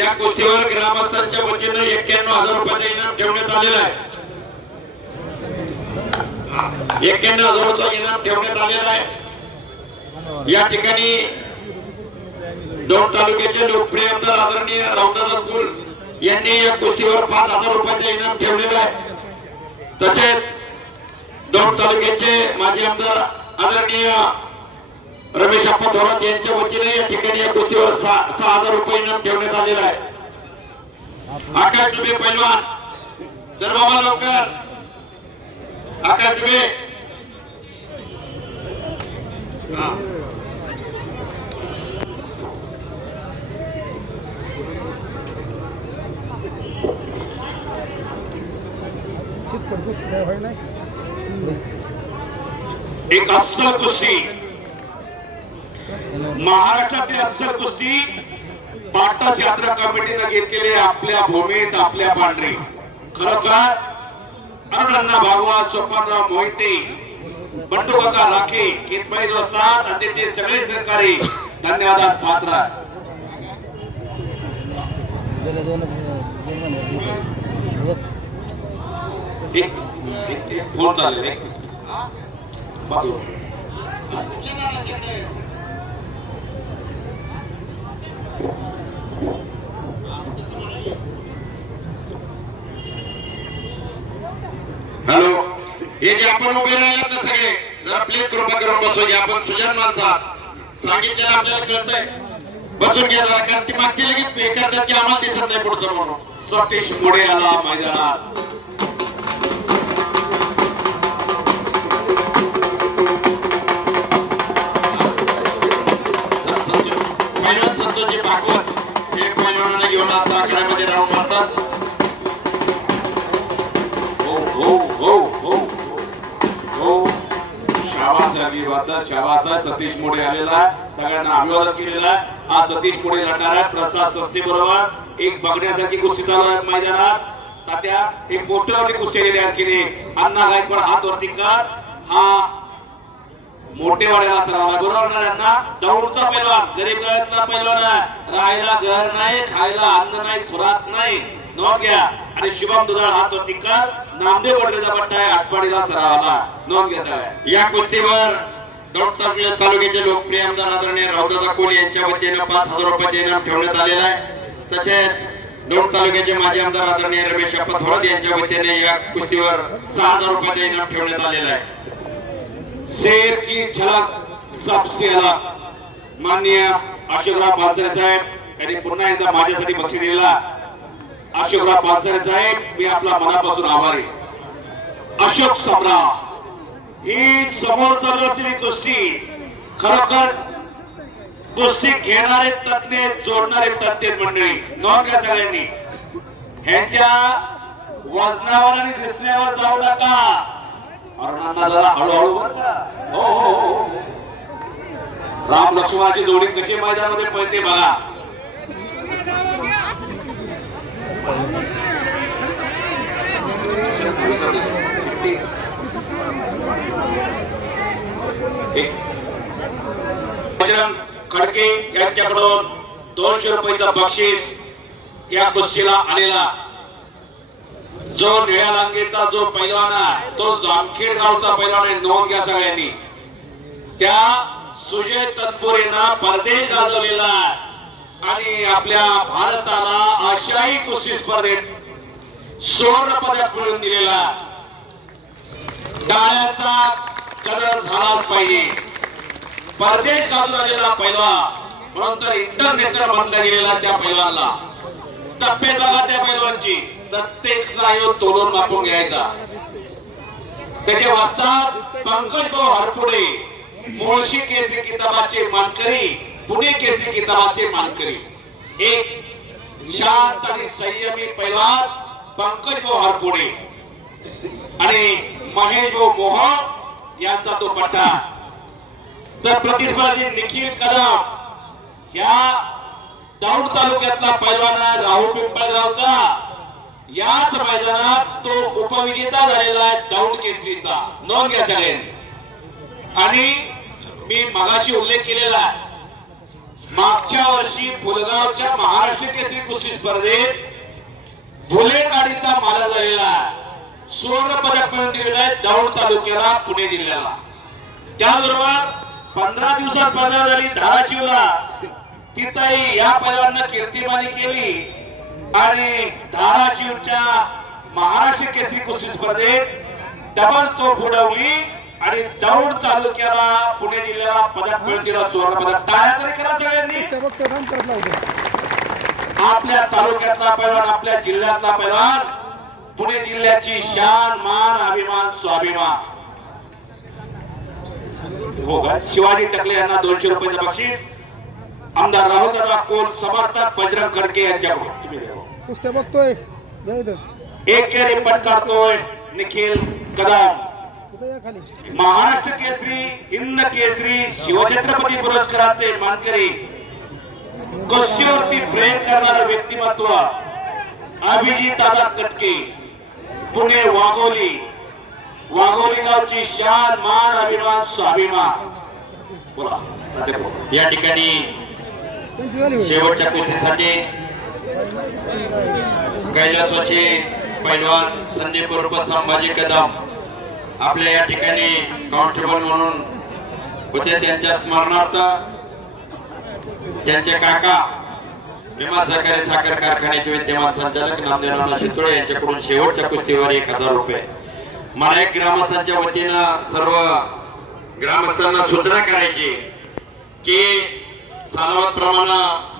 या कुस्तीवर ग्रामस्थांच्या वतीनं एक्क्याण्णव हजार रुपयाचं इनाम ठेवण्यात आलेलं आहे. एक्क्याण्णव हजार इनाम ठेवण्यात आलेलं आहे. या ठिकाणी दौंड तालुक्याचे लोकप्रिय आमदार आदरणीय रामदास कुल यांनी या कुस्तीवर पाच हजार रुपयाचं इनाम ठेवलेलं आहे. तसेच दौंड तालुक्याचे माजी आमदार आदरणीय रमेश अप्पा थोरात यांच्या वतीने या ठिकाणी या कुस्तीवर सहा हजार रुपये इनाम ठेवण्यात आलेलं आहे. आकाश डुबे पैलवान चल बाबा लवकर. आकाश डुबे हा. एक अस्सल कुस्ती. महाराष्ट्रातली अस्सल कुस्ती पाटस यात्रा कमिटीनं घेतलेली आपल्या भूमीत आपल्या पांढरी अरुणांना भागवत सोपानराव मोहिते बंडू काका राखे कितबाई दोस्तात त्यांचे सगळे सहकारी धन्यवादास पात्र फ़ोन चाललेला हॅलो? हे जे आपण उभे राहिलात ना सगळे जरा प्लीज कृपा करून बसू घ्या आपण सुजन माणसा सांगितलेलं आपल्याला कळतंय. बसून घ्या जरा कारण ती मागची लगेच हे करतात की आम्हाला दिसत नाही पुढचं म्हणून. सतीश मोडे आला मैदानात. पहिल्यांदा संतोषजी भागवत हे पैलवानाला घेऊन आता आकड्यामध्ये राहून मारतात. हो हो हो हो शाबास आहे शाबास सतीश मोडे आलेला सगळ्यांना अभिवादन केलेला आहे हा सतीश मोडे जाणार आहे प्रसाद सस्ते बरोबर एक बघण्यासारखी कुस्ती चालू आहे मैदानात तात्या हे पोस्टरवरती कुस्ती आलेली आणखीने अण्णा गायकवाड हात वरती कर हा मोठेवाड्याला सरावला बरोबर ना यांना दौडचा पैलवान गरीब गळ्यातला पैलवान आहे राहायला घर नाही खायला अन्न नाही खुराक नाही नोंद घ्या आणि शुभम दुधाळ हात वरती कर नामदेव पटरेचा पट्टा आहे सरावाला. नोंद घ्या या कुस्तीवर दौंड तालुक्या तालुक्याचे लोकप्रिय आमदार आदरणीय रावदादा कोल यांच्या वतीनं पाच हजार रुपयाचे इनाम ठेवण्यात आलेलं आहे. तसेच दौंड तालुक्याचे माजी आमदार आदरणीय रमेश अप्पा थोरात यांच्या वतीने या कुस्तीवर सहा हजार रुपयाचे इनाम ठेवण्यात आलेलं आहे. शेर की झलक सबसे अलग. माननीय अशोकराव पानसरे साहेब यांनी पुन्हा एकदा माझ्यासाठी बक्षीस दिलेला अशोकराव पानसरे साहेब मी आपला मनापासून आभारी. अशोक सम्राट ही समोर चालू असलेली कुस्ती खरोखर कुस्ती घेणारे तज्ञ जोडणारे तज्ञ मंडळी नोंद घ्या सगळ्यांनी ह्यांच्या वजनावर आणि दिसण्यावर जाऊ नका. अरुणांना जरा हळूहळू हो हो हो हो. राम लक्ष्मणाची जोडी कशी मैदानामध्ये पळते बघा एक. बजरंग खडके यांच्याकडून दोनशे रुपयाचं बक्षीस या कुस्तीला आलेला. जो निळ्या लांगेचा जो पैलवान आहे तो जामखेड गावचा पैलवान आहे नोंद घ्या सगळ्यांनी. त्या सुजय तत्पुरेनं परदेश गाजवलेला आणि आपल्या भारताला आशियाई कुस्ती स्पर्धेत सुवर्ण पदक मिळून दिलेला डाळ्याचा टाळ्याचा कलर झालाच पाहिजे. परदेश गाजून आलेला पैलवान म्हणून तर इंटरनॅशनल म्हटला गेलेला त्या पैलवानला. तब्येत बघा त्या पैलवानची. प्रत्येक स्नायू तोडून मापून घ्यायचा. त्याचे वाचतात पंकज भाऊ हरपुडे मुळशी केसरी किताबाचे मानकरी पुणे केसरी किताबाचे मानकरी. एक शांत आणि संयमी पैलवान पंकज भाऊ हरपुडे आणि महेश भाऊ मोहन यांचा तो पट्टा. तर प्रतिस्पर्धी निखिल कदम या दौंड तालुक्यातला पैलवान आहे राहुल पिंपळगावचा. याच मैदानात तो उपविजेता झालेला आहे दौंड केसरीचा. नोंद घ्या सगळ्यांनी. आणि मी मगाशी उल्लेख केलेला आहे मागच्या वर्षी फुलगावच्या महाराष्ट्र केसरी कुस्ती स्पर्धेत फुले गाडीचा माला झालेला सुवर्ण पदक मिळून दिलेला आहे दौंड तालुक्याला पुणे जिल्ह्याला. त्याबरोबर पंधरा दिवसात स्पर्धा झाली धाराशिवला. तिथंही या पैलवानं कीर्तिमानी केली. आणि धाराशिवच्या महाराष्ट्र केसरी कुस्ती स्पर्धेत डबल तो फुडवली आणि दौंड तालुक्याला पुणे जिल्ह्याला पदक मिळून दिला सुवर्ण पदक. टाळ्या तरी करा सगळ्यांनी त्या बघतो राम करत लावतो आपल्या तालुक्यातला पैलवान आपल्या जिल्ह्यातला पैलवान पुणे जिल्ह्याची शान मान अभिमान स्वाभिमान. हो का? शिवाजी टकले यांना दोनशे रुपयाचं बक्षीस. आमदार राहुल दादा कोल समर्थक बजरंग खडके यांच्याकडून. बघतोय. एक केरी पटकारतोय निखिल कदम. महाराष्ट्र केसरी हिंद केसरी शिवछत्रपती पुरस्काराचे मानकरी. कुस्तीवरती प्रेम करणारं व्यक्तिमत्व अभिजित दादा कटके पुणे वाघोली. वाघोली गावची शान मान अभिमान स्वाभिमान. बोला. या ठिकाणी शेवटच्या कुस्तीसाठी कैलासवाचे पैलवान संदीप रूप संभाजी कदम आपल्या या ठिकाणी कॉन्स्टेबल म्हणून होते त्यांच्या स्मरणार्थ त्यांचे काका विमा सहकारी साखर कारखान्याचे विद्यमान संचालक नामदेव शितोळे यांच्याकडून शेवटच्या कुस्तीवर एक हजार रुपये. मला एक ग्रामस्थांच्या वतीनं सर्व ग्रामस्थांना सूचना करायची की सालावत प्रमाण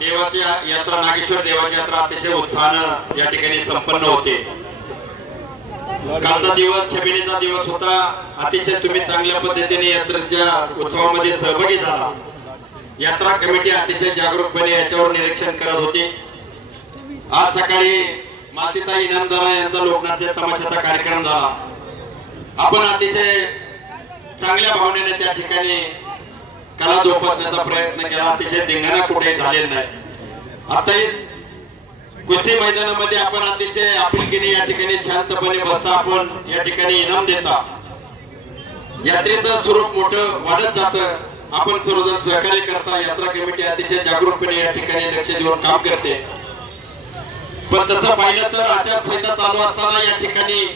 देवाची यात्रा नागेश्वर देवाची यात्रा अतिशय उत्साहानं या ठिकाणी संपन्न होते. कालचा दिवस छबिनीचा दिवस होता. अतिशय तुम्ही चांगल्या पद्धतीने यात्रेच्या उत्सवामध्ये सहभागी झाला. यात्रा कमिटी अतिशय जागरूकपणे याच्यावर निरीक्षण करत होती. आज सकाळी मातिता इनामदारा यांचा लोकनाट्य तमाशाचा कार्यक्रम झाला. आपण अतिशय चांगल्या भावनेने त्या ठिकाणी कला जोपासण्याचा प्रयत्न केला. अतिशय दिंगाणा कुठेही झालेला नाही. आताही कुस्ती मैदानामध्ये आपण अतिशय आपुलकीने या ठिकाणी शांतपणे बसता आपण या ठिकाणी इनाम देता. यात्रेचं स्वरूप मोठं वाढत जातं. आपण सर्वजण सहकार्य करता यात्रा कमिटी अतिशय जागरूकपणे या ठिकाणी लक्ष देऊन काम करते. पण तसं पाहिलं तर आचारसंहिता चालू असताना या ठिकाणी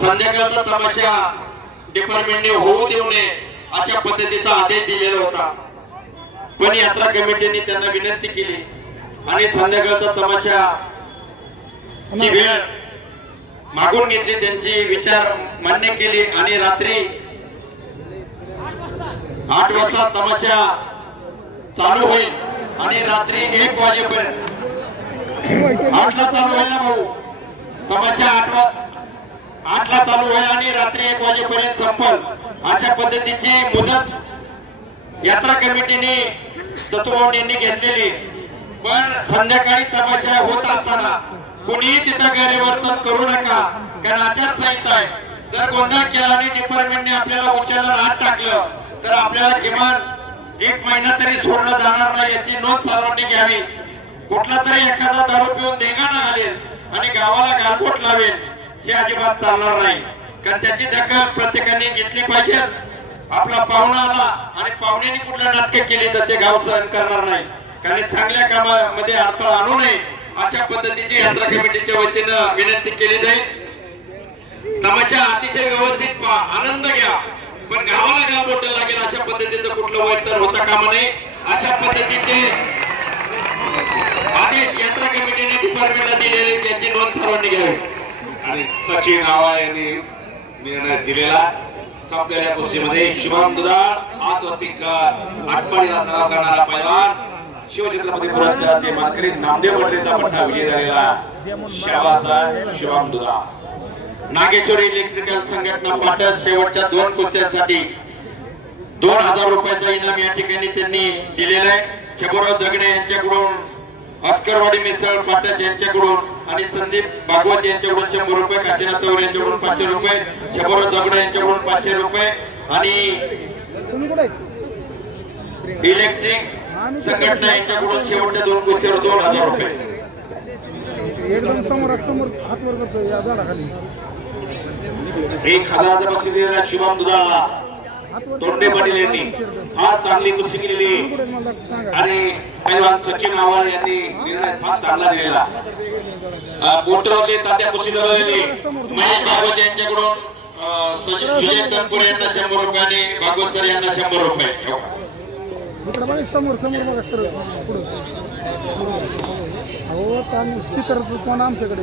संध्याकाळचा तमाशा डिपार्टमेंटने होऊ देऊ नये अशा पद्धतीचा आदेश दिलेला होता. पण यात्रा कमिटीने त्यांना विनंती केली आणि संध्याकाळचा तमाशा ची वेळ मागून घेतली त्यांची विचार मान्य केली आणि रात्री आठ वाजता तमाशा चालू होईल आणि रात्री एक वाजेपर्यंत. आठला चालू होईल ना भाऊ? तमाशा आठ आठला चालू होईल आणि रात्री एक वाजेपर्यंत संपल. अशा पद्धतीची मुदत यात्रा कमिटीने सतुभाऊन यांनी घेतलेली. पण संध्याकाळी तमाशा होत असताना कुणीही तिथं गैरवर्तन करू नका कारण आचारसंहिता आहे. जर गोंधळ केला आणि डिपार्टमेंटने आपल्याला उचललं आत टाकलं तर आपल्याला किमान एक महिना तरी सोडलं जाणार नाही याची नोंद सर्वांनी घ्यावी. कुठला तरी एखादा दारू पिऊन देंगाणा घालेल आणि गावाला गालबोट लावेल हे अजिबात चालणार नाही. कारण त्याची दखल प्रत्येकाने घेतली पाहिजे. आपला पाहुणा आला आणि पाहुण्याने कुठल्या नाटके केली तर ते गाव सहन करणार नाही. कारण चांगल्या कामामध्ये अडथळा आणू नये. अशा पद्धतीची यात्रा कमिटीच्या वतीनं विनंती केली जाईल. तमाशा अतिशय व्यवस्थित पहा. आनंद घ्या. पण गावाला गाव मोठं लागेल अशा पद्धतीचं कुठलं वैतर होता कामा नये अशा पद्धतीचे आदेश यात्रा कमिटीने डिपार्टमेंटला दिलेले त्याची नोंद सर्वांनी घ्यावी. आणि सचिन आवाळ यांनी निर्णय दिलेला. संपलेल्या कुस्तीमध्ये शुभम दुधाळ आत्वती आटपाडीला सराव करणारा पैलवान शिवछत्रपती पुरस्काराचे मानकरी नामदेव पटरेचा पट्टा विजय झालेला शाबासा शुभम दुधाळ नागेश्वरी इलेक्ट्रिकल संघटना पाटस शेवटच्या दोन कुस्त्यांसाठी दोन हजार रुपयाचा इनाम या ठिकाणी त्यांनी दिलेला आहे. छबुराव जगडे यांच्याकडून अस्करवाडी मिसळ पाटस यांच्याकडून आणि संदीप भागवत यांच्याकडून शंभर रुपये काशीनाथ तवर यांच्याकडून पाचशे रुपये छबुराव जगडे यांच्याकडून पाचशे रुपये आणि इलेक्ट्रिक संघटना यांच्याकडून शेवटच्या दोन कुस्त्यावर दोन हजार रुपये. एकदम समोर समोर हात वर करतो या झाडाखाली. एक हजाराचा बक्षीस दिलेला शुभम दुधाला. तोंडे पाटील यांनी. फार चांगली कुस्ती केलेली आणि पैलवान सचिन आव्हाड यांनी निर्णय फार चांगला दिलेला. अ, तात्या कुस्ती झालेली महेश भागवत यांच्याकडून अं, सुजय तनपुरे यांना शंभर रुपये आणि भागवत सर यांना शंभर रुपये. हो समोर समोर बघा सर पुढे. अहो त्या स्पीकर कोण आमच्याकडे?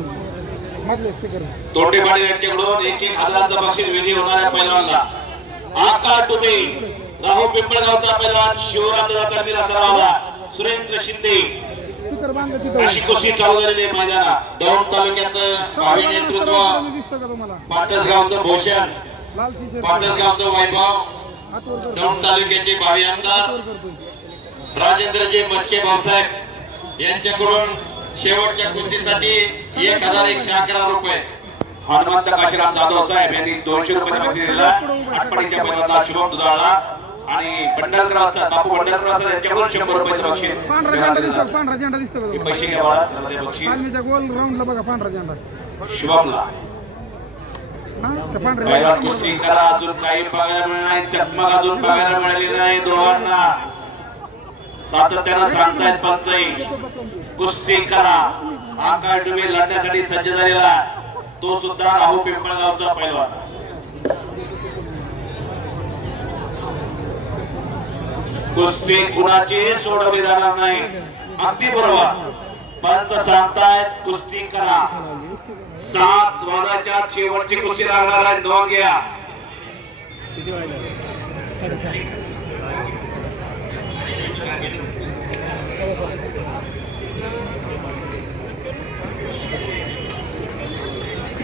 पाटील यांच्याकडून एक एक हजाराचं बक्षीस विजयी होणाऱ्या पैलवानला. आकार टुबे राहुल पिंपळगावचा पैलवान शिवराज कर्मीला सरावला सुरेंद्र शिंदे. स्पीकर बांधले अशी तिथं कुस्ती चालू झालेली आहे मैदानात. दौंड तालुक्याचं भावी नेतृत्व पाटसगावचं भूषण वैभव. दौंड तालुक्याचे भावी आमदार. राजेंद्रजी मस्के भाऊसाहेब यांच्याकडून शेवटच्या कुस्तीसाठी एक हजार एकशे अकरा रुपये. हनुमंत काशीराम जाधव साहेब यांनी दोनशे रुपयाचा बक्षीस दिला आटपाडीच्या पैलवानला शुभम दुधाळला आणि असतात बापू भंडारकर असतात यांच्याकडून शंभर रुपयाचं बक्षीस पांढरा झेंडा दिसतो हे पैसे घ्या बाळा त्याला ते बक्षीस. पालमीच्या गोल राऊंडला बघा पांढरा झेंडा. शुभमला. त्या पांढऱ्या पहिला कुस्ती करा अजून काही बघायला मिळणार नाही चकमक अजून बघायला मिळाली नाही दोघांना. सातत्यानं सांगतायत पंचई. कुस्ती करा आकाश डुबे लढण्यासाठी सज्ज झालेला तो सुद्धा राहू पिंपळगावचा पैलवान. कुस्ती कुणाची सोडवली जाणार नाही. अगदी बरोबर. परंतु सांगतायत कुस्ती करा सात वादाच्या शेवटची कुस्ती लागणार आहे. नोंद घ्या.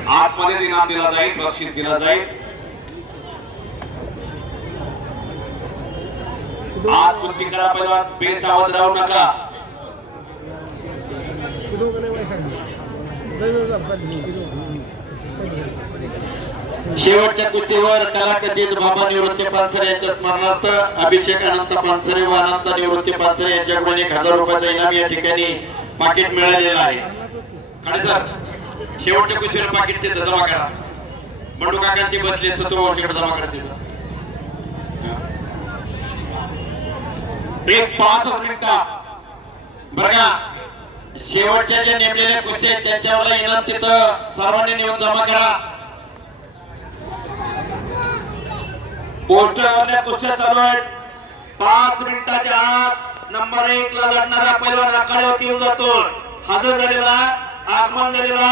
आतमध्ये इनाम दिला जाईल बक्षीस दिला जाईल. आत कुस्ती करा पहिला बेसावध राहू नका. शेवटच्या कुस्तीवर कलाकथित बाबा निवृत्ती पानसरे यांच्या स्मरणार्थ अभिषेक अनंत पानसरे व अनंत निवृत्ती पानसरे यांच्याकडून एक हजार रुपयाचा इनाम या ठिकाणी पाकिट मिळालेलं आहे. काळे सर शेवटच्या कुस्तीवर पाकिट तिथं जमा करा. बंडू काकांची बसली सत्व तिकडे जमा करा तिथं. एक पाच मिनिटा. बघा शेवटच्या ज्या नेमलेल्या कुस्ती आहेत त्यांच्यावर इनाम तिथं सर्वांनी नेऊन जमा करा. पोस्टरवरल्या कुस्त्या चालू आहेत. पाच मिनिटाच्या आत नंबर एक ला लढणारा पहिला आखाड्यावरती येऊन जातो हजर झालेला आगमन झालेला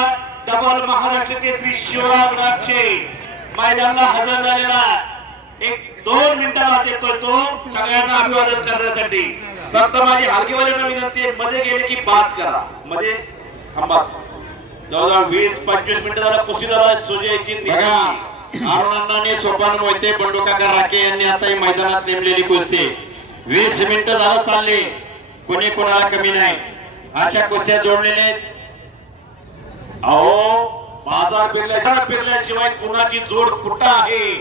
डबल महाराष्ट्र केसरी शिवराज राक्षे मैदानला हजर झालेला. एक दोन मिनिटाला आत येतोय तो. सगळ्यांना अभिवादन करण्यासाठी. फक्त माझी हलकीवाल्यांना विनंती आहे मध्ये गेले की पास करा. मध्ये थांबा. जवळजवळ वीस पंचवीस मिनिटं झाला कुशी झाला सुजयची बघा अरुणांना सोपान मोहिते बंडुकाकर राखे यांनी आता ही मैदानात नेमलेली कुस्ती. वीस मिनिटं झालं चालली. कोणी कोणाला कमी नाही. अशा कुस्त्या जोडलेल्या अहो बाजार फिरल्या फिरल्याशिवाय कोणाची जोड कुठं आहे?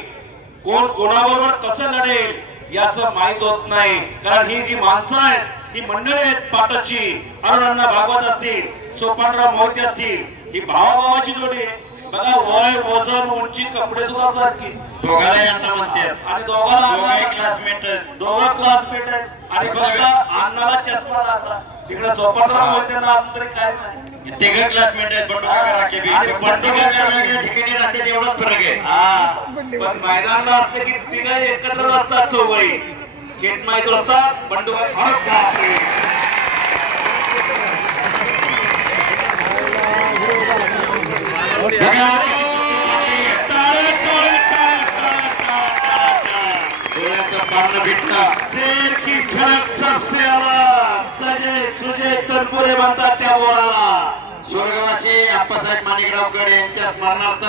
कोण कोणाबरोबर कसं लढेल याचं माहीत होत नाही. कारण ही जी माणसं आहेत ही मंडळी आहेत पाटाची अरुणांना भागवत असतील सोपानराव मोहिते असतील ही भावाभावाची जोडी आहे. बघा वय वजन उंची कपडे सुद्धा सारखी. दोघाला यांना म्हणतात आणि दोघाही अण्णा- क्लासमेट आहेत. दोघं क्लासमेट आहेत. आणि फक्त अण्णाला चष्मा लागला. इकडे सोपानराव मोहितेंना अजून तरी काय नाही. तिघ क्लासमेट आहेत बंडू काका राखे बी. आणि प्रत्येकाच्या वेगळ्या ठिकाणी राहतात एवढाच फरक आहे. हा. पण मैदानला असले की तिघ एकत्र असतात चौघही. खेट माहीत असतात बंडू अरे बापरे बघा टाळ्या, टाळ्या, टाळ्या, टाळ्या, टाळ्या, टाळ्या. डोळ्याचं पारणं भेटलं शेर की झलक सबसे अलग सजय सुजय तनपुरे म्हणतात त्या बोराला स्वर्गवासी आप्पासाहेब माणिकरावकर यांच्या स्मरणार्थ